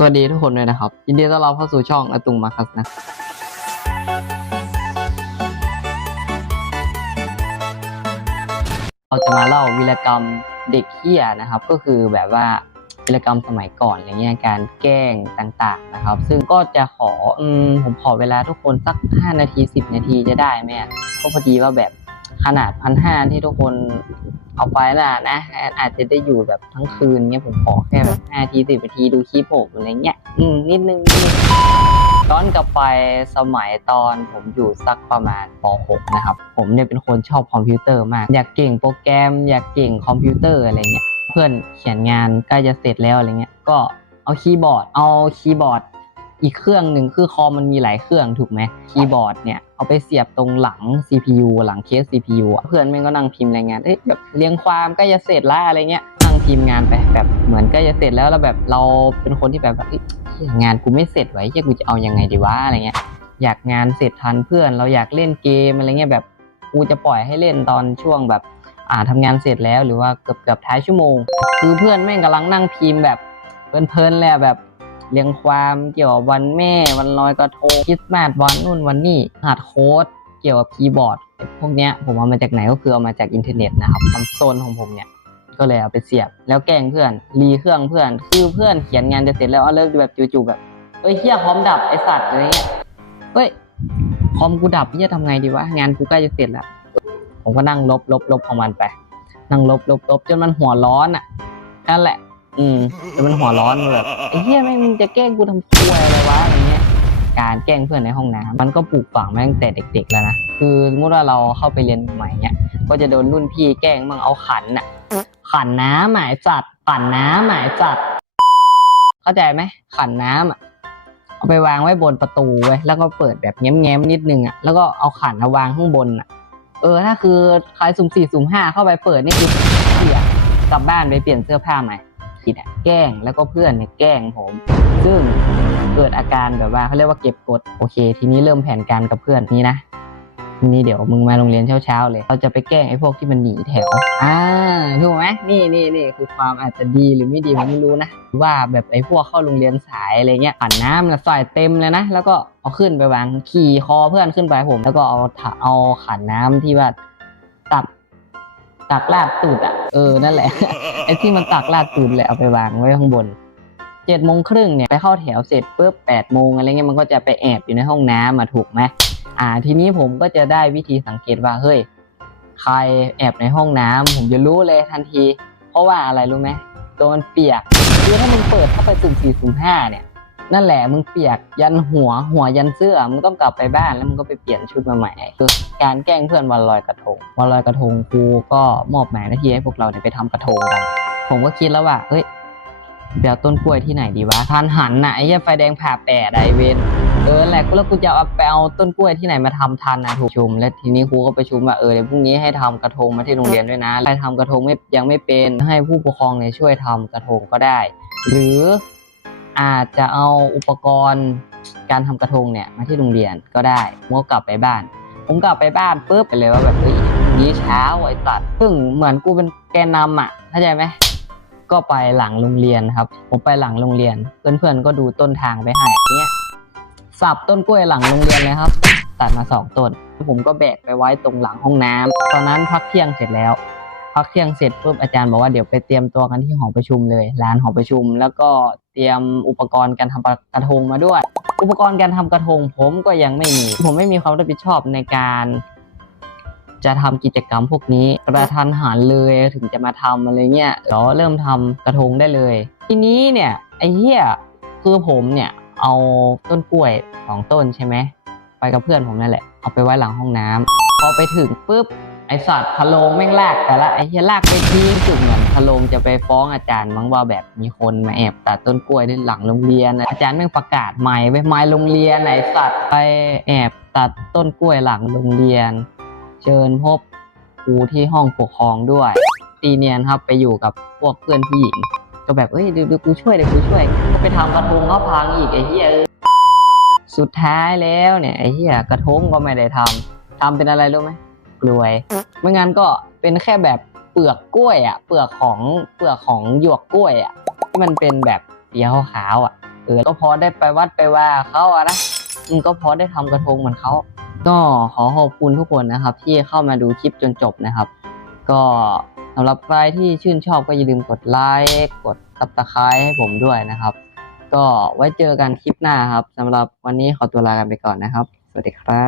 สวัสดีทุกคนด้วยนะครับ ยินดีต้อนรับเข้าสู่ช่องอาตุงมาคัสนะ เราจะมาเล่าวีรกรรมเด็กเฮียนะครับ ก็คือแบบว่าวีรกรรมสมัยก่อนอะไรเงี้ยการแกล้งต่างๆนะครับ ซึ่งก็จะขออืมผมขอเวลาทุกคนสัก 5 นาที 10 นาทีจะได้ไหมก็พอดีว่าแบบ ขนาดพันห้าที่ทุกคนเอาไปน่ะนะอาจจะได้อยู่แบบทั้งคืนเงี้ยผมขอแค่แบบ5นาที10นาทีดูคลิปผมอะไรเงี้ยอืมนิดนึงนิดนึงย้อนกลับไปสมัยตอนผมอยู่สักประมาณป .6 นะครับ ผมเนี่ยเป็นคนชอบคอมพิวเตอร์มาก อยากเก่งโปรแกรม อยากเก่งคอมพิวเตอร์อะไรเงี้ยเพื่อนเขียนงานใกล้จะเสร็จแล้วอะไรเงี้ยก็เอาคีย์บอร์ด เอาคีย์บอร์ด อีกเครื่องหนึ่งคือคอมมันมีหลายเครื่องถูกไหมคีย์บอร์ดเนี่ยเอาไปเสียบตรงหลัง CPU หลังเคส CPU เพื่อนแม่งก็นั่งพิมพ์อะไรายงานเอ้ยแบบเรียงความกล้จะเสร็จแล้วอะไรเงี้ยนั่งพิมพ์งานไปแบบเหมือนกล้จะเสร็จแล้วแล้วแบบเราเป็นคนที่แบบแบบเอ้ยเหี้ยงานกูไม่เสร็จไว้เฮียกูจะเอายังไงดีวะอะไรเงี้ยอยากงานเสร็จทันเพื่อน เราอยากเล่นเกมอะไรเงี้ยแบบกูจะปล่อยให้เล่นตอนช่วงแบบอ่าทำงานเสร็จแล้วหรือว่าเกือบเกือบท้ายชั่วโมง คือเพื่อนแม่งกำลังนั่งพิมพ์แบบเพลินๆเลยอะแบบ เรียงความเกี่ยวกับวันแม่วันลอยกระทงคริสต์มาสวันนู่นวันนี่หัดโค้ดเกี่ยวกับคีย์บอร์ด พวกเนี้ยผมเอามาจากไหนก็คือเอามาจากอินเทอร์เน็ตนะครับคำโซนของผมเนี่ยก็เลยเอาไปเสียบ แล้วแกล้งเพื่อนรีเครื่องเพื่อน คือเพื่อนเขียนงานจะเสร็จแล้วเอาเลิกแบบจู่ๆแบบเอ้ยเฮียคอมดับไอสัตว์อะไรเงี้ยเฮ้ยคอมกูดับเฮียทำไงดีวะงานกูใกล้จะเสร็จแล้วผมก็นั่งลบลบลบของมันไป นั่งลบลบลบจนมันหัวร้อนอะนั่นแหละ อืมจนมันหัวร้อนแบบไอ้เฮียแม่งมึงจะแกล้งกูทำครัวอะไรวะอะไรเงี้ย การแกล้งเพื่อนในห้องน้ำมันก็ปลูกฝังมาตั้งแต่เด็ก ๆ แล้วนะ คือสมมติว่าเราเข้าไปเรียนใหม่เนี่ยก็จะโดนรุ่นพี่แกล้งมั่งเอาขันน่ะ ขันน้ำหมายจัดขันน้ำหมายจัด เข้าใจไหมขันน้ำอะเอาไปวางไว้บนประตูไว้ยแล้วก็เปิดแบบแง้มๆนิดนึงอะแล้วก็เอาขันมาวางข้างบนอะ เออถ้าคือใครสุ่มสี่สุ่มห้าเข้าไปเปิดนี่คือเสียกลับบ้านไปเปลี่ยนเสื้อผ้าใหม่ ผิดอะแกล้งแล้วก็เพื่อนเนี่ยแกล้งผม ซึ่งเกิดอาการแบบว่าเขาเรียกว่าเก็บกดโอเค ทีนี้เริ่มแผนการกับเพื่อนนี้นะทีนี้เดี๋ยวมึงมาโรงเรียนเช้าๆเลยเราจะไปแกล้งไอ้พวกที่มันหนีแถวอ่าถูกไหมนี่นี่นี่คือความอาจจะดีหรือไม่ดีผมไม่รู้นะว่าแบบไอ้พวกเข้าโรงเรียนสายอะไรเงี้ยปั่นน้ำนะใส่เต็มเลยนะแล้วก็เอาขึ้นไปวางขี่คอเพื่อนขึ้นไปผม แล้วก็เอาเอาขันน้ำที่ว่าตัก ตักลาดตูดอะเออนั่นแหละไอ้ที่มันตักลาดตูดเลยเอาไปวางไว้ข้างบนเจ็ดโมงครึ่งเนี่ยไปเข้าแถวเสร็จปุ๊บแปดโมงอะไรเงี้ยมันก็จะไปแอบอยู่ในห้องน้ำมาถูกไหมอ่า ทีนี้ผมก็จะได้วิธีสังเกตว่าเฮ้ยใครแอบในห้องน้ำผมจะรู้เลยทันที เพราะว่าอะไรรู้ไหมตัวมันเปียกคือถ้ามึงเปิดเข้าไปสุ่มสี่สุ่มห้าเนี่ย นั่นแหละมึงเปียกยันหัวหัวยันเสื้อมึงต้องกลับไปบ้านแล้วมึงก็ไปเปลี่ยนชุดมาใหม่คือการแกล้งเพื่อนวันลอยกระทงวันลอยกระทงครูก็มอบหมายหน้าที่ให้พวกเราเนี่ยไปทำกระทงกันผมก็คิดแล้วว่าเฮ้ยเดี๋ยวต้นกล้วยที่ไหนดีวะทันหันน่ะไอ้ยไฟแดงผ่าแปดไอเวนเออแหละกูแล้วกูจะเอาไปเอาต้นกล้วยที่ไหนมาทำทันนะถูกชุม และทีนี้ครูก็ปชุมว่าเออเดี๋ยวพรุ่งนี้ให้ทำกระทงมาที่โรงเรียนด้วยนะใครทำกระทงไม่ยังไม่เป็นให้ผู้ปกครองเนี่ยช่วยทำกระทงก็ได้ หรือ อาจจะเอาอุปกรณ์การทำกระทงเนี่ยมาที่โรงเรียนก็ได้ผมก็กลับไปบ้าน ผมกลับไปบ้านปุ๊บไปเลยว่าแบบเฮ้ยนี้เช้าไอ้สัตว์ซึ่งเหมือนกูเป็นแกนนำอะเข้าใจไหมก็ไปหลังโรงเรียนครับ ผมไปหลังโรงเรียน เพื่อนๆก็ดูต้นทางไปให้เนี่ยสับต้นกล้วยหลังโรงเรียนเลยครับ ตัดมาสองต้น ผมก็แบกไปไว้ตรงหลังห้องน้ำตอนนั้นพักเที่ยงเสร็จแล้ว พักเที่ยงเสร็จปุ๊บอาจารย์บอกว่าเดี๋ยวไปเตรียมตัวกันที่หอประชุมเลยลานหอประชุม แล้วก็เตรียมอุปกรณ์การทำกระทงมาด้วย อุปกรณ์การทำกระทง ผมก็ยังไม่มี ผมไม่มีความรับผิดชอบในการจะทำกิจกรรมพวกนี้กระทันหันเลยถึงจะมาทำอะไรเงี้ยเราเริ่มทำกระทงได้เลย ทีนี้เนี่ยไอ้เหี้ยคือผมเนี่ยเอาต้นกล้วยสองต้นใช่ไหมไปกับเพื่อนผมนั่นแหละเอาไปไว้หลังห้องน้ำพอไปถึงปุ๊บ ไอสัตว์พะโลงแม่งลากแต่ละไอเหี้ยลากไปที่สุดเหมือนพะโลงจะไปฟ้องอาจารย์มั้งว่าแบบมีคนมาแอบตัดต้นกล้วยที่หลังโรงเรียนอาจารย์แม่งประกาศใหม่ไว้ไม้โรงเรียนไอสัตว์ไปแอบตัดต้นกล้วยหลังโรงเรียน เชิญพบครูที่ห้องปกครองด้วย ตีเนียนครับไปอยู่กับพวกเพื่อนผู้หญิง ก็แบบเอ้ยเดี๋ยวเดี๋ยวกูช่วยเดี๋ยวกูช่วยก็ไปทำกระทงเขาพังอีกไอเหี้ยสุดท้ายแล้วเนี่ยไอเหี้ยกระทงก็ไม่ได้ทำทำเป็นอะไรรู้ไหมกลวย ไม่งั้นก็เป็นแค่แบบเปลือกกล้วยอะ เปลือกของเปลือกของหยวกกล้วยอะที่มันเป็นแบบสีขาวๆอะเออก็พอได้ไปวัดไปว่าเขาอะนะอืมก็พอได้ทำกระทงเหมือนเขาก็ขอขอบคุณทุกคนนะครับ ที่เข้ามาดูคลิปจนจบนะครับ ก็สำหรับใครที่ชื่นชอบก็อย่าลืมกดไลค์กด subscribe ให้ผมด้วยนะครับ ก็ไว้เจอกันคลิปหน้าครับสำหรับวันนี้ขอตัวลากันไปก่อนนะครับ สวัสดีครับ